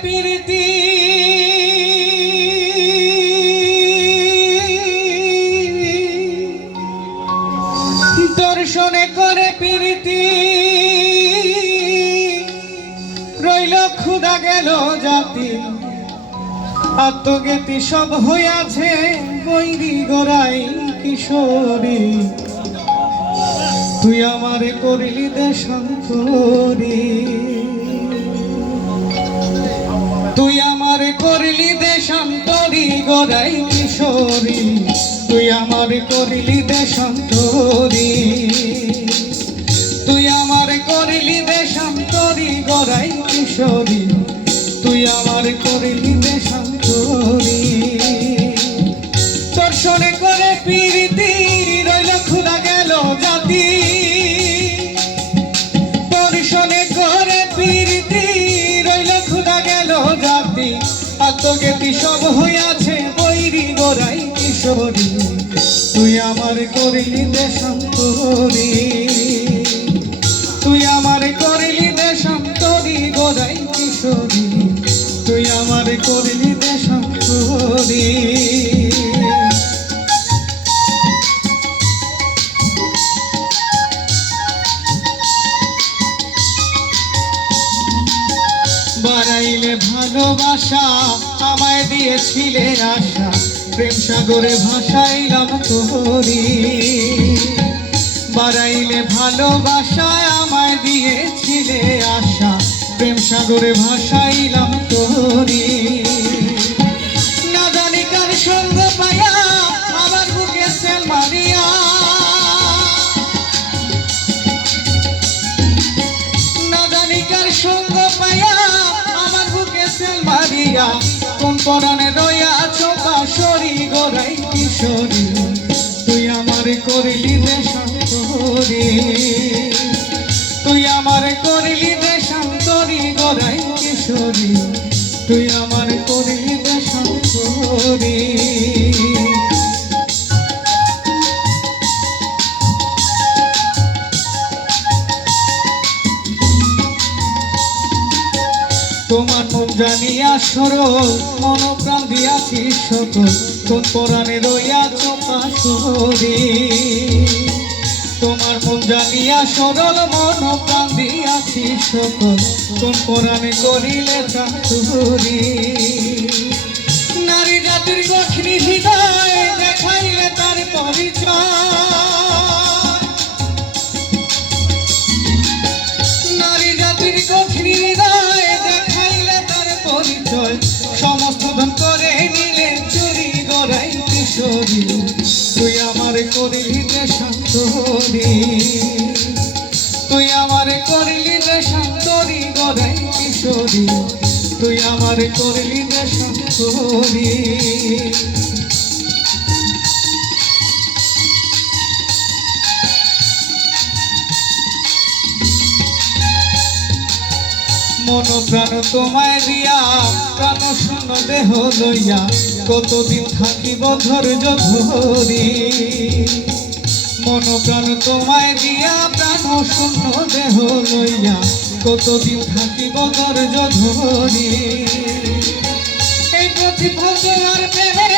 প্রীতি দর্শনে করে প্রীতি রইল ক্ষুধা গেল জাতি আত্মজ্ঞাতি সব হইয়াছে বৈরী গোড়াই কিশোরী তুই আমারে করিলি দেশান্তরী তুই আমারে করিলি দেশান্তরী গোড়াই কিশোরী তুই আমারে করিলি দেশান্তরী তুই আমারে করিলি দেশান্তরী গোড়াই কিশোরী তুই আমারে করিলি দেশান্তরী দর্শনে করে প্রীতি রইল ক্ষুধা গেল জাতি দর্শনে করে প্রীতি রইল ক্ষুধা গেল জাতি আত্মজ্ঞাতি সব হইয়াছে বৈরী গোড়াই কিশোরী তুই আমার করিলি দেশান্তরী তুই আমার করিলি দেশান্তরী গোড়াই কিশোরী তুই আমার করিলি দেশান্তরী বাড়াইলে ভালোবাসা আমায় দিয়েছিলে আশা প্রেম সাগরে ভাসাইলাম তোরি বাড়াইলে ভালোবাসা আমায় দিয়েছিলে আশা প্রেম সাগরে ভাসাইলাম তোরি না জানি কার সঙ্গ পাইয়া আমার বুকে সেল মারিয়া না জানি কার সঙ্গ পাইয়া আমার বুকে সেল মারিয়া কোন পরাণে রইয়া চোখা সরি গোড়াই কিশোরী তুই আমারে করিলি দেশান্তরী তুই আমারে করিলি দেশান্তরী গোড়াই কিশোরী তুই আমারে করিলি দেশান্তরী তোমার মন জানিয়া সরল মন প্রাণ দিয়াছি সকল কোন পরাণে রইয়া চোখা সরি তোমার মন জানিয়া সরল মন প্রাণ দিয়াছি সকল কোন পরাণে করিলে চাতুরি নারী জাতির গঠনি হৃদয় দেখাইলে তার পরিচয় নারী জাতির গঠনি হৃদয় সমস্ত ধন করে নিলে চুরি গড়াই কিশোরী তুই আমারে করিলি দেশান্তরী তুই আমারে করিলি দেশান্তরী গড়াই কিশোরী তুই আমারে করিলি দেশান্তরী মন প্রাণ তোমায় দিয়া প্রাণ শূন্য দেহ লইয়া কতদিন থাকিব ধৈর্য ধরি মন প্রাণ তোমায় দিয়া প্রাণ শূন্য দেহ লইয়া কতদিন থাকিব ধৈর্য ধরি এই প্রতিফল তোমার প্রেমে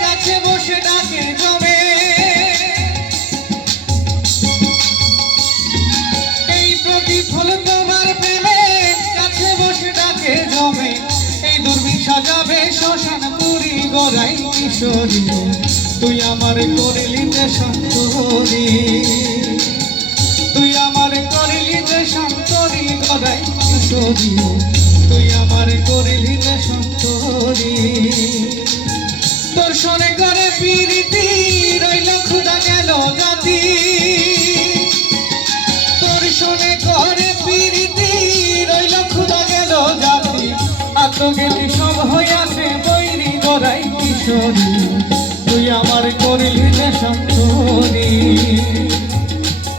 কাছে বসে ডাকে জমে এই প্রতিফল তোমার প্রেমে ডাকে জমে এই দুর্বিষা যাবে শ্মশান পুরী গোড়াই কিশোরী তুই আমারে করিলি দেশান্তরী তুই আমারে করিলি দেশান্তরী গোড়াই কিশোরী তুই আমারে করিলি দেশান্তরী দর্শনে করে প্রীতি রইল ক্ষুধা গেল জাতি দর্শনে করে প্রীতি রইল ক্ষুধা গেল জাতি আত্মজ্ঞাতি সব হইয়াছে বৈরী গোড়াই কিশোরী তুই আমার করিলি দেশান্তরী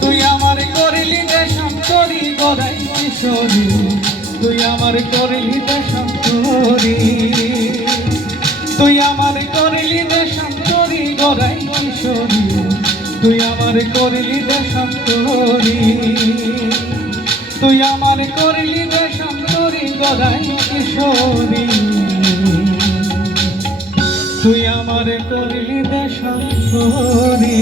তুই আমার করিলি দেশান্তরী গোড়াই কিশোরী তুই আমার করিলি দেশান্তরী তুই আমার করিলি দেশান্তরী গোড়াই কিশোরী তুই আমার করিলি দেশান্তরী তুই আমার করিলি দেশান্তরী গড়াই। দেশেশ্বরী তুই আমারে করলি দেশান্তরী